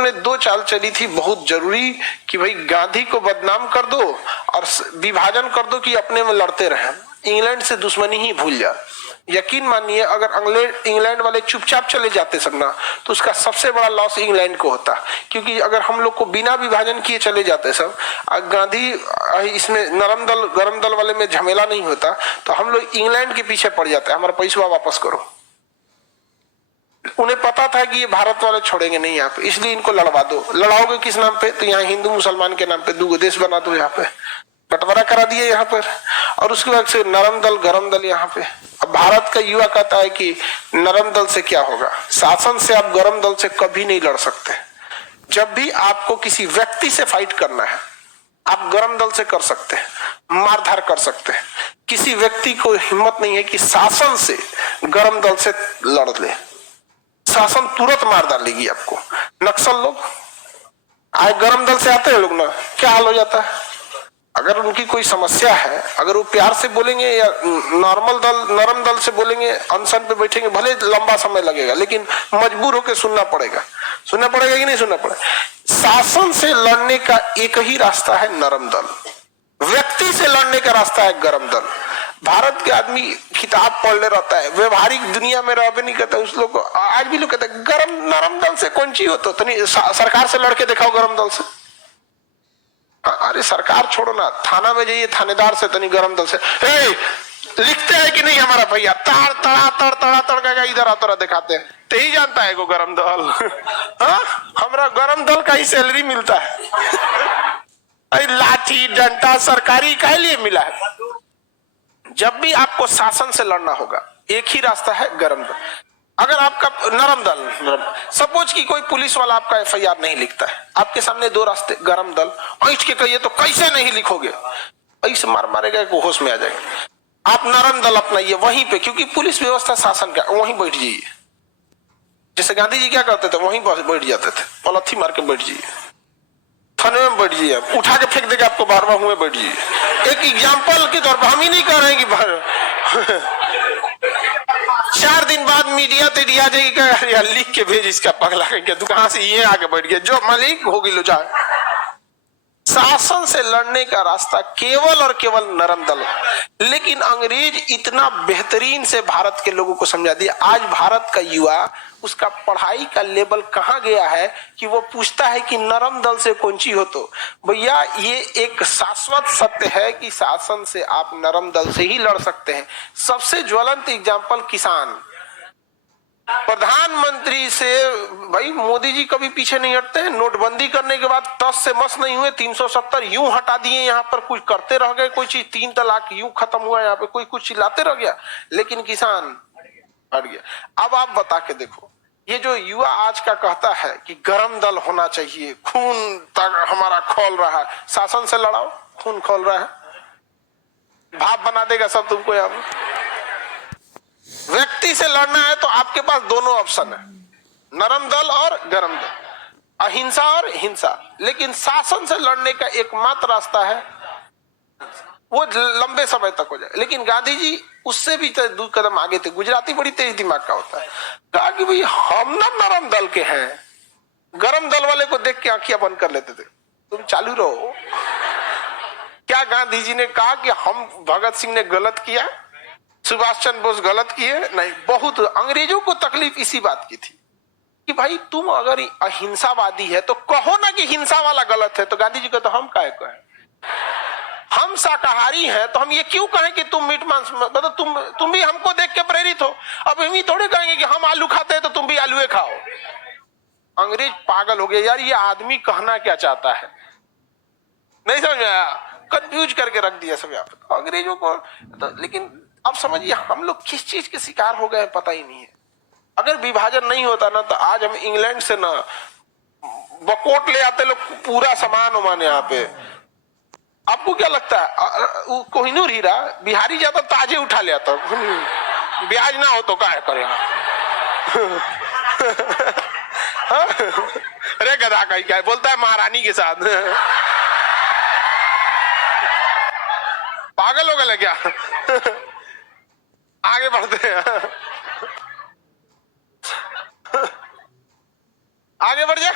ने दो चाल चली थी बहुत जरूरी कि भाई गांधी को बदनाम कर दो और विभाजन कर दो कि अपने में लड़ते रहें, इंग्लैंड से दुश्मनी ही भूल जा। यकीन मानिए अगर इंग्लैंड वाले चुपचाप चले जाते सब ना, तो उसका सबसे बड़ा लॉस इंग्लैंड को होता, क्योंकि अगर हम लोग को बिना विभाजन किए चले जाते सब, गांधी इसमें नरम दल गरम दल वाले में झमेला नहीं होता, तो हम लोग इंग्लैंड के पीछे पड़ जाते, हमारा पैसा वापस करो। उन्हें पता था कि ये भारत वाले छोड़ेंगे नहीं यहाँ पे, इसलिए इनको लड़वा दो। लड़ाओगे किस नाम पे? तो यहाँ हिंदू मुसलमान के नाम पे दो देश बना दो, यहाँ पे बंटवारा करा दिए यहाँ पर। और उसके बाद से नरम दल गरम दल यहाँ पे। अब भारत का युवा कहता है कि नरम दल से क्या होगा, शासन से आप गरम दल से कभी नहीं लड़ सकते। जब भी आपको किसी व्यक्ति से फाइट करना है, आप गरम दल से कर सकते हैं, मारधार कर सकते हैं। किसी व्यक्ति को हिम्मत नहीं है कि शासन से गरम दल से लड़ ले, शासन तुरंत मार डालेगी आपको। नक्सल लोग आए गरम दल से आते हैं लोग ना, क्या हाल हो जाता है? अगर उनकी कोई समस्या है, अगर वो प्यार से बोलेंगे या नॉर्मल दल नरम दल से बोलेंगे, अनशन पे बैठेंगे, भले लंबा समय लगेगा लेकिन मजबूर होकर सुनना पड़ेगा कि नहीं सुनना पड़ेगा। शासन से लड़ने का एक ही रास्ता है नरम दल, व्यक्ति से लड़ने का रास्ता है गरम दल। भारत के आदमी किताब पढ़ने रहता है, व्यवहारिक दुनिया में रह भी नहीं करता। उस लोग को आज भी लोग कहते हैं गरम नरम दल से कौन चीज होता, तो सरकार से लड़के दिखाओ गरम दल से। अरे सरकार छोड़ो ना, थाना में जाइए थानेदार से, तनी गरम दल से लिखते हैं कि नहीं हमारा भैया ताड़ तड़ा तड़ तड़ा तड़का इधर आता दिखाते हैं, तो ही जानता है वो गरम दल। हमारा गरम दल का ही सैलरी मिलता है। लाठी डंडा सरकारी के लिए मिला है। जब भी आपको शासन से लड़ना होगा, एक ही रास्ता है गरम दल। अगर आपका नरम दल, सपोज कि कोई पुलिस वाला आपका एफआईआर नहीं लिखता है, आपके सामने दो रास्ते, गरम दल ऐठ के कहिए तो कैसे नहीं लिखोगे, ऐसे मार मारेगा कि होश में आ जाएगा। आप नरम दल अपनाइए वहीं पे, क्योंकि पुलिस व्यवस्था शासन का, वहीं बैठ जाइए। जैसे गांधी जी क्या करते थे, वहीं बैठ जाते थे, पलथी मार के बैठ जाइए, थाने में बैठ जाइए, उठा के फेंक देगा आपको, बार बार मुंह में बैठ जाइए। एक एग्जाम्पल के तौर पर, हम ही नहीं कह रहे हैं कि 4 दिन बाद मीडिया तेडिया जाएगा या लिख के भेज इसका पगला के, तू कहां से ये आके बैठ गया, जो मालिक होगी लो जाए। शासन से लड़ने का रास्ता केवल और केवल नरम दल। लेकिन अंग्रेज इतना बेहतरीन से भारत के लोगों को समझा दिया। आज भारत का युवा, उसका पढ़ाई का लेवल कहां गया है कि वो पूछता है कि नरम दल से कौन ची हो। तो भैया ये एक शाश्वत सत्य है कि शासन से आप नरम दल से ही लड़ सकते हैं। सबसे ज्वलंत एग्जाम्पल किसान, प्रधानमंत्री से भाई मोदी जी कभी पीछे नहीं हटते हैं। नोटबंदी करने के बाद 10 से मस नहीं हुए, 370 यूं हटा दिए, यहाँ पर कुछ करते रह गए, कोई चीज 3 तलाक यूं खत्म हुआ, यहाँ पे कोई कुछ चिल्लाते रह गया, लेकिन किसान हट गया। अब आप बता के देखो, ये जो युवा आज का कहता है कि गरम दल होना चाहिए, खून तक हमारा खोल रहा है, शासन से लड़ाओ, खून खोल रहा है, भाप बना देगा सब तुमको। यहाँ व्यक्ति से लड़ना है तो आपके पास दोनों ऑप्शन है, नरम दल और गरम दल, अहिंसा और हिंसा। लेकिन शासन से लड़ने का एकमात्र रास्ता है, वो लंबे समय तक हो जाए। लेकिन गांधी जी उससे भी 2 कदम आगे थे। गुजराती बड़ी तेज दिमाग का होता है, कहा कि भाई हम ना नरम दल के हैं, गरम दल वाले को देख के आंखियां बंद कर लेते थे, तुम चालू रहो। क्या गांधी जी ने कहा कि हम भगत सिंह ने गलत किया, सुभाष चंद्र बोस गलत किए? नहीं। बहुत अंग्रेजों को तकलीफ इसी बात की थी कि भाई तुम अगर अहिंसावादी है तो कहो ना कि हिंसा वाला गलत है। तो गांधी जी को तो हम काहे कहें, हम शाकाहारी हैं तो हम ये क्यों कहें कि तुम मीट मांस, मतलब तुम भी हमको देख के प्रेरित हो। अब हम ही थोड़े कहेंगे कि हम आलू खाते हैं तो तुम भी आलूए खाओ। अंग्रेज पागल हो गए यार, ये आदमी कहना क्या चाहता है, नहीं समझ में आया, कंफ्यूज करके रख दिया सब यहाँ पे अंग्रेजों को। तो लेकिन अब समझिए हम लोग किस चीज के शिकार हो गए पता ही नहीं है। अगर विभाजन नहीं होता ना, तो आज हम इंग्लैंड से ना बकोट ले आते लोग, पूरा सामान उमान यहाँ पे। आपको क्या लगता है कोहिनूर हीरा बिहारी जाता ताजे उठा ले आता, ब्याज ना हो तो क्या करेगा। अरे गधा का क्या बोलता है महारानी के साथ, पागल हो गए क्या। आगे बढ़ते हैं। आगे बढ़ जा।